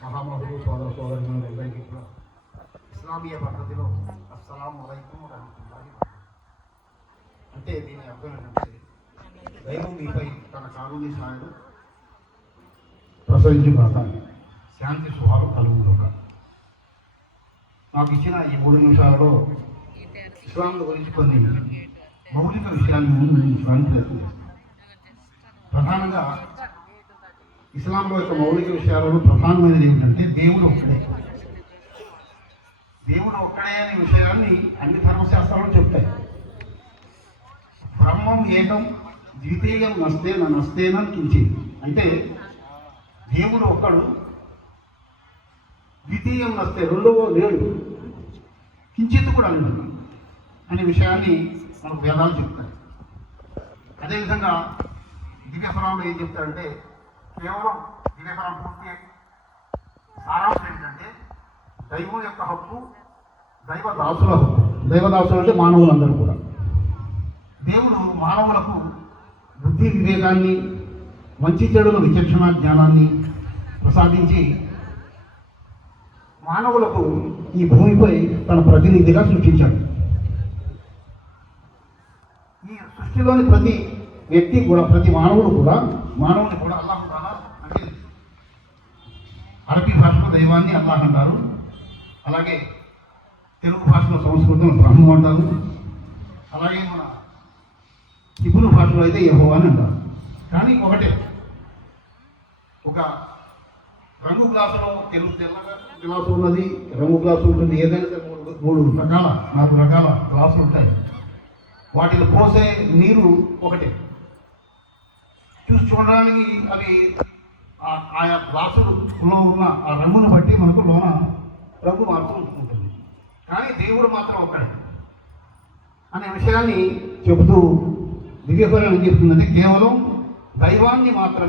మహామహులు సోదర సోదరులందరికీ కూడా ఇస్లామీయ పద్ధతిలో అస్సలాము అలైకుం వరహ్మతుల్లాహి అంటే దీని అర్థం ఏంటంటే దైవం మీపై తన కారుణ్య సాయుడు ప్రసరించి ప్రాంతాన్ని శాంతి సుహాలు కలుగులోక. నాకు ఇచ్చిన ఈ 3 నిమిషాలలో ఇస్లాం గురించి కొన్ని మౌలిక విషయాన్ని ముందుంచడానికి ప్రయత్నం చేస్తాను. ప్రధానంగా ఇస్లాంలో యొక్క మౌలిక విషయాలలో ప్రధానమైనది ఏమిటంటే దేవుడు ఒక్కడే. దేవుడు ఒక్కడే అనే విషయాన్ని అన్ని ధర్మశాస్త్రాలు చెప్తాయి. బ్రహ్మం ఏకం ద్వితీయం నస్తేన కించిత్ అంటే దేవుడు ఒక్కడు, ద్వితీయం నస్తే రెండవ లేడు, కించిత్ కూడా లేదు అనే విషయాన్ని మనకు వేదాలు చెప్తాయి. అదేవిధంగా దివ్యపురాణంలో ఏం చెప్తాడంటే కేవలం దివ్యపురాణం పూర్తి సారాంశం ఏంటంటే దైవం యొక్క హక్కు, దైవదాసుల హక్కు. దైవదాసులు అంటే మానవులందరూ కూడా. దేవుడు మానవులకు బుద్ధి వివేకాన్ని, మంచి చెడుల విచక్షణ జ్ఞానాన్ని ప్రసాదించి మానవులకు ఈ భూమిపై తన ప్రతినిధిగా సృష్టించాడు. ఈ సృష్టిలోని ప్రతి వ్యక్తి కూడా, ప్రతి మానవుని కూడా అల్లాహ్ తాలా అంటే అరబీ భాషలో దైవాన్ని అల్లాహ్ అంటారు. అలాగే తెలుగు భాషలో సంస్కృతంలో బ్రహ్మం అంటారు. అలాగే మన హిబ్రూ భాషలో అయితే యెహోవా అని అంటారు. కానీ ఒకటే, ఒక రంగు గ్లాసులో తెల్లగా గ్లాసు ఉన్నది, రంగు గ్లాసు ఉంటుంది. ఏదైనా 3 రకాల 4 రకాల గ్లాసులు ఉంటాయి. వాటిలో పోసే నీరు ఒకటే. చూడడానికి అవి ఆయా గ్లాసులో ఉన్న ఆ రంగును బట్టి మనకు లోన రంగు మారుతూ ఉంటుంది. కానీ దేవుడు మాత్రం ఒక్కడే అనే విషయాన్ని చెబుతూ దివ్యపురాణం ఏం చెప్తుందంటే కేవలం దైవాన్ని మాత్రమే